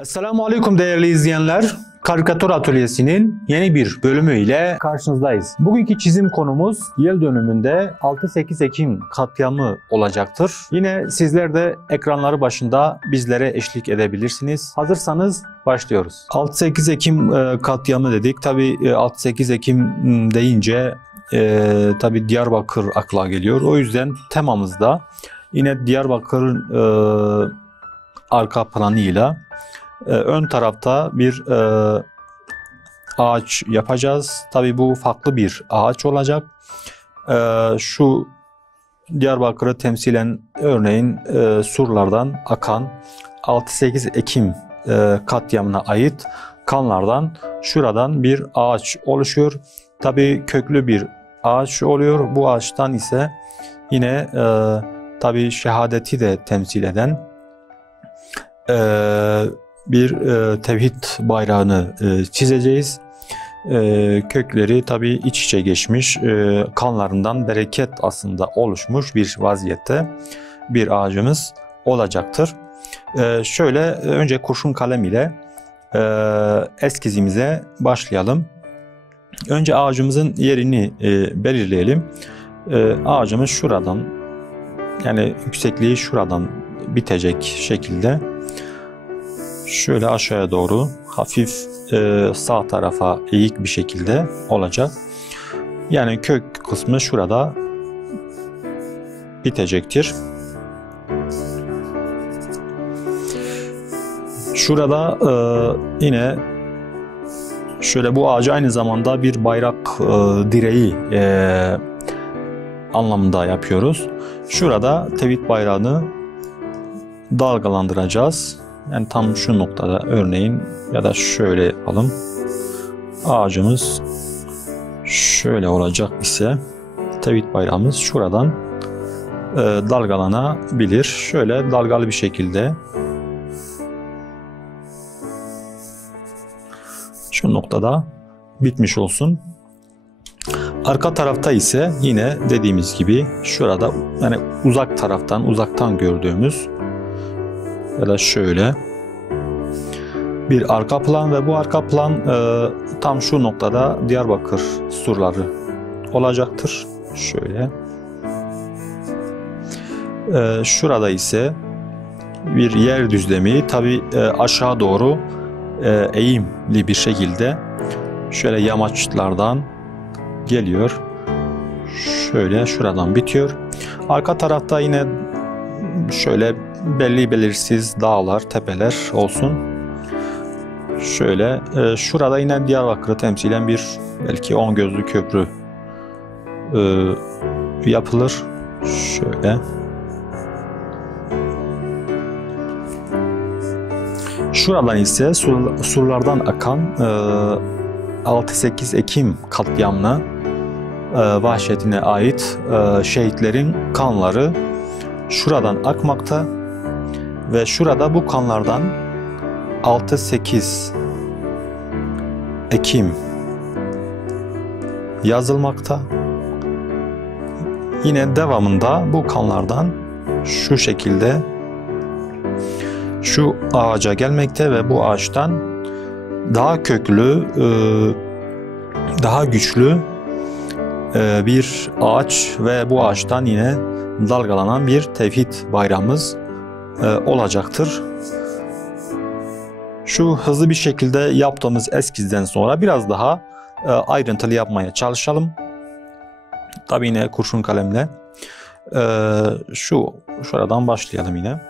Esselamu Aleyküm değerli izleyenler. Karikatür Atölyesi'nin yeni bir bölümüyle karşınızdayız. Bugünkü çizim konumuz yıl dönümünde 6-8 Ekim katliamı olacaktır. Yine sizler de ekranları başında bizlere eşlik edebilirsiniz. Hazırsanız başlıyoruz. 6-8 Ekim katliamı dedik. Tabii 6-8 Ekim deyince tabii Diyarbakır akla geliyor. O yüzden temamızda yine Diyarbakır'ın arka planıyla ön tarafta bir ağaç yapacağız. Tabii bu farklı bir ağaç olacak. Şu Diyarbakır'ı temsilen örneğin surlardan akan 6-8 Ekim katliamına ait kanlardan şuradan bir ağaç oluşuyor. Tabii köklü bir ağaç oluyor. Bu ağaçtan ise yine tabii şehadeti de temsil eden bir tevhid bayrağını çizeceğiz. Kökleri tabii iç içe geçmiş, kanlarından bereket aslında oluşmuş bir vaziyette bir ağacımız olacaktır. Şöyle önce kurşun kalem ile eskizimize başlayalım. Önce ağacımızın yerini belirleyelim. Ağacımız şuradan, yani yüksekliği şuradan bitecek şekilde şöyle aşağıya doğru hafif sağ tarafa eğik bir şekilde olacak. Yani kök kısmı şurada bitecektir. Şurada yine şöyle bu ağacı aynı zamanda bir bayrak direği anlamında yapıyoruz. Şurada tevhid bayrağını dalgalandıracağız. Yani tam şu noktada örneğin ya da şöyle yapalım. Ağacımız şöyle olacak ise tevhid bayrağımız şuradan dalgalanabilir. Şöyle dalgalı bir şekilde şu noktada bitmiş olsun. Arka tarafta ise yine dediğimiz gibi şurada, yani uzaktan gördüğümüz ya da şöyle bir arka plan ve bu arka plan tam şu noktada Diyarbakır surları olacaktır. Şöyle. Şurada ise bir yer düzlemi, tabi aşağı doğru eğimli bir şekilde şöyle yamaçlardan geliyor. Şöyle şuradan bitiyor. Arka tarafta yine şöyle belli belirsiz dağlar, tepeler olsun. Şöyle şurada yine Diyarbakır'ı temsilen bir belki 10 gözlü köprü yapılır. Şöyle. Şuradan ise surlardan akan 6-8 Ekim katliamına vahşetine ait şehitlerin kanları şuradan akmakta ve şurada bu kanlardan 6-8 Ekim yazılmakta. Yine devamında bu kanlardan şu şekilde şu ağaca gelmekte ve bu ağaçtan daha köklü, daha güçlü bir ağaç ve bu ağaçtan yine dalgalanan bir tevhid bayrağımız olacaktır. Şu hızlı bir şekilde yaptığımız eskizden sonra biraz daha ayrıntılı yapmaya çalışalım. Tabii yine kurşun kalemle şuradan başlayalım yine.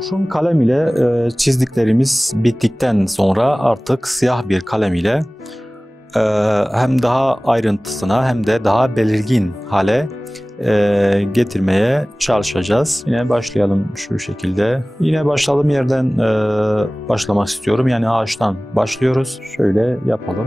Kurşun kalem ile çizdiklerimiz bittikten sonra artık siyah bir kalem ile hem daha ayrıntısına hem de daha belirgin hale getirmeye çalışacağız. Yine başlayalım şu şekilde. Yine başladığım yerden başlamak istiyorum. Yani ağaçtan başlıyoruz. Şöyle yapalım.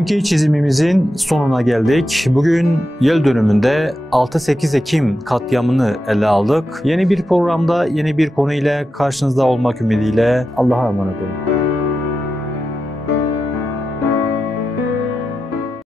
Bugünkü çizimimizin sonuna geldik. Bugün yıl dönümünde 6-8 Ekim katliamını ele aldık. Yeni bir programda yeni bir konu ile karşınızda olmak ümidiyle Allah'a emanet olun.